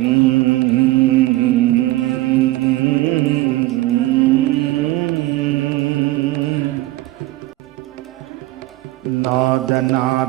Mm.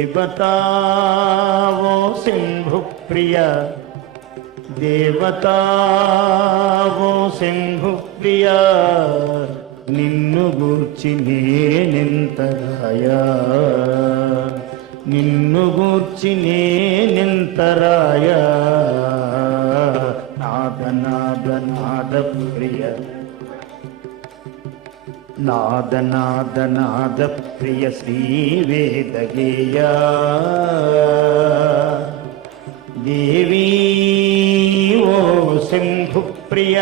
Shri వేదగేయ ప్రియ శ్రీ వేదగేయ ప్రియ నిన్ను గూర్చి నేనెంత నేనెంతరాయా నిన్ను గూర్చి నేనెంతరా నాదనాదనాద ప్రియ శ్రీ వేదగేయ. దేవీ ఓ శంభు ప్రియ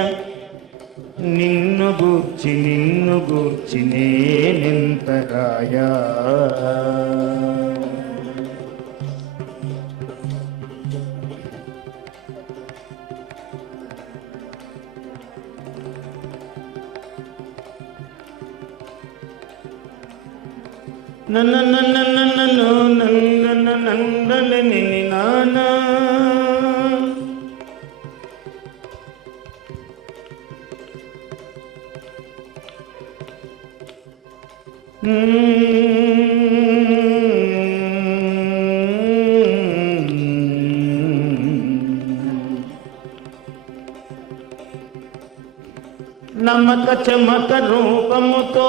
నిన్ను గూర్చి నిన్ను గూర్చి నేనెంతరాయా. నన్న నన్న నన్న నందన నందన నానా నమక చమక రూపముతో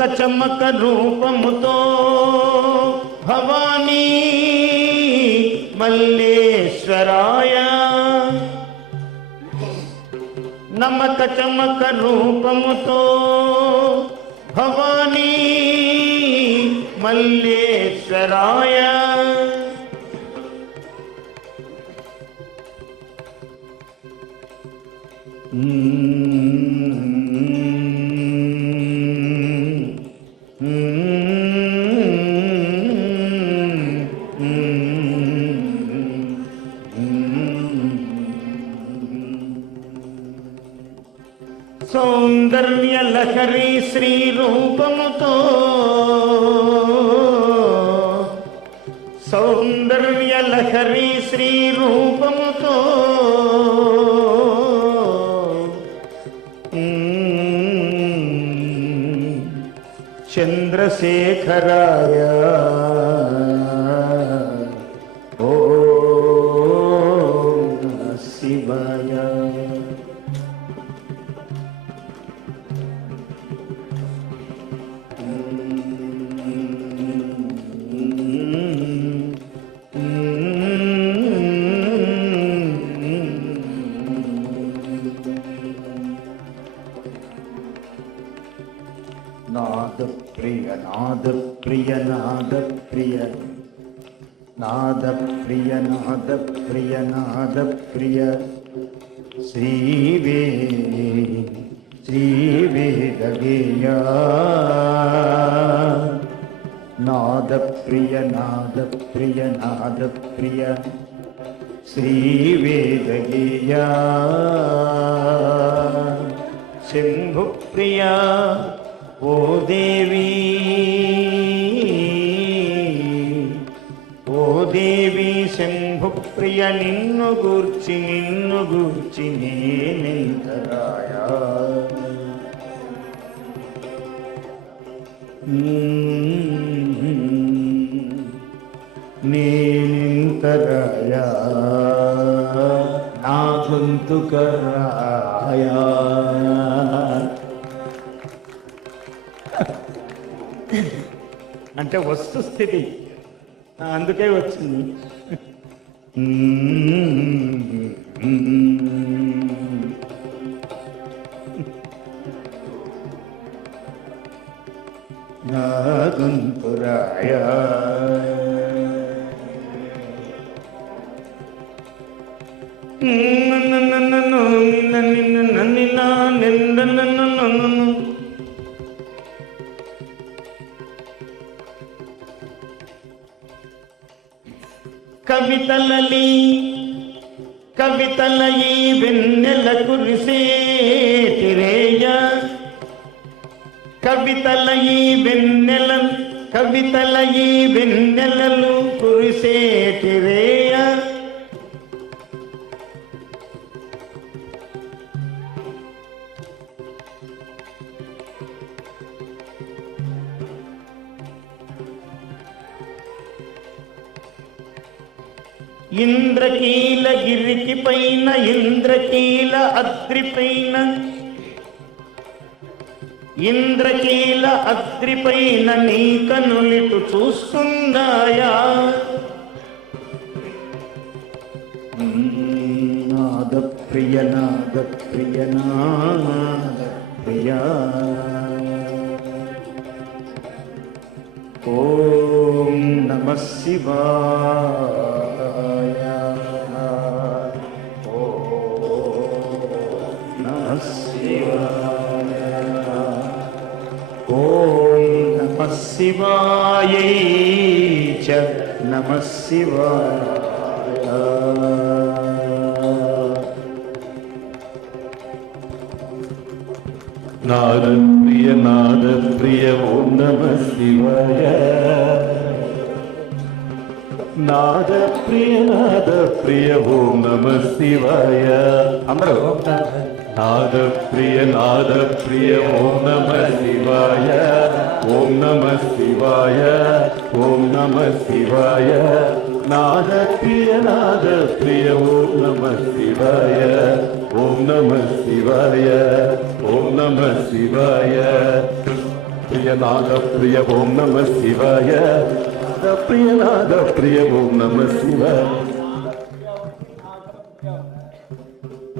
चमक चमक रूपम तो भवानी मल्लेश्वराय। नमक चमक रूपम तो भवानी मल्लेश्वराय। mm. సౌందర్య లహరి శ్రీ రూపముతో. సౌందర్య లహరి శ్రీ రూపముతో. చంద్రశేఖరాయ. நாதப்பிரிய நாதப்பிரிய நாதப்பிரிய. நாதப்பிரிய நாதப்பிரிய ஸ்ரீவே ஸ்ரீவேதவேயா. நாதப்பிரிய நாதப்பிரிய நாதப்பிரிய ஸ்ரீவேதகேயா சிம்புப்பிரியா ஓ தேவி. శంభుప్రియ నిన్ను గూర్చి నిన్ను గూర్చి నేనెంతరాయా నేనింతరాయా నా గొంతుకరాయా అంటే వస్తు స్థితి. అందుకే వచ్చింది. നാഗംപുരായ നന്ദന നന്ദന നന്ദന కవితలలి కవితల ఈ వెన్నెల కురిసేటిరేయ కవితల ఈ వెన్నెల కవితల ఈ వెన్నెలలు కురిసేటిరేయ ఇంద్రకీల గిరికి పైన ఇంద్రకీల అద్రి పైన ఇంద్రకీల అద్రి పైన నీ కనులిటు చూస్తుందాయా నాద ప్రియ నాద ప్రియ నాద ప్రియ ఓం నమ శివా നമ ശിവായ നമ ശിവായ. നാദപ്രിയ നാദപ്രിയ ഓം നമ ശിവായ. നാദപ്രിയ നാദപ്രിയ ഓം നമ ശിവായ അമ്മ நாதப்பிரிய நாதப்பிரிய ஓம் நம சிவாய ஓம் நம சிவாய ஓம் நம சிவாய நாதப்பிரிய நாதப்பிரிய ஓம் நம சிவாய ஓம் நம சிவாய ஓம் நம சிவாய பிரிய நாதப்பிரிய ஓம் நம சிவாய பிரிய நாதப்பிரிய ஓம் நம சிவாய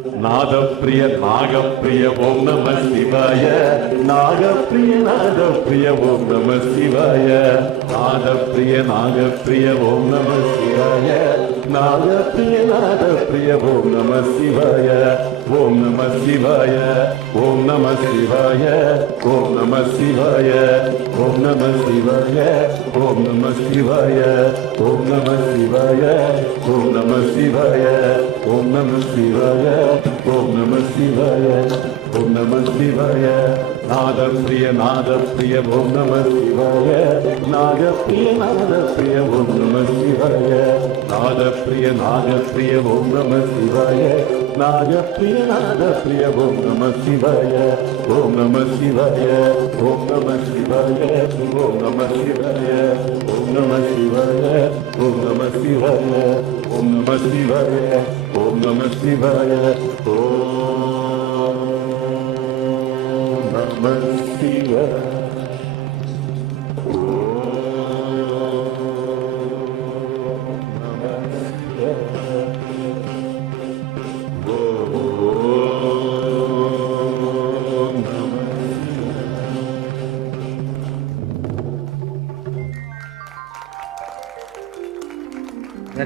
நாதப்பிரிய நாகப்பிரிய ஓம் நம சிவாய. நாகப்பிரிய நாதப்பிரிய ஓம் நம சிவாய. நாதப்பிரிய நாகப்பிரிய ஓம் நம சிவாய. நாகத்தியநாத பிரிய ஓம் நம சிவாய ஓம் நம சிவாய ஓம் நம சிவாய ஓம் நம சிவாய ஓம் நம சிவாய ஓம் நம சிவாய ஓம் நம சிவாய ஓம் நம சிவாய ஓம் நம சிவாய ஓம் நம சிவாய ஓம் நம சிவாய நாத பிரிய நாத பிரிய ஓம் நம சிவாய நாக பிரிய நாத பிரிய ஓம் நம சிவாய நாத नागप्रिय नागप्रिय ओम नम शिवाय नागप्रिय नागप्रिय ओम नम शिवाय ओम नम शिवाय ओम नम शिवाय ओम नम शिवाय ओम नम शिवाय ओम नम शिवाय ओम नम शिवाय ओम नम शिवाय ओम नम शिवाय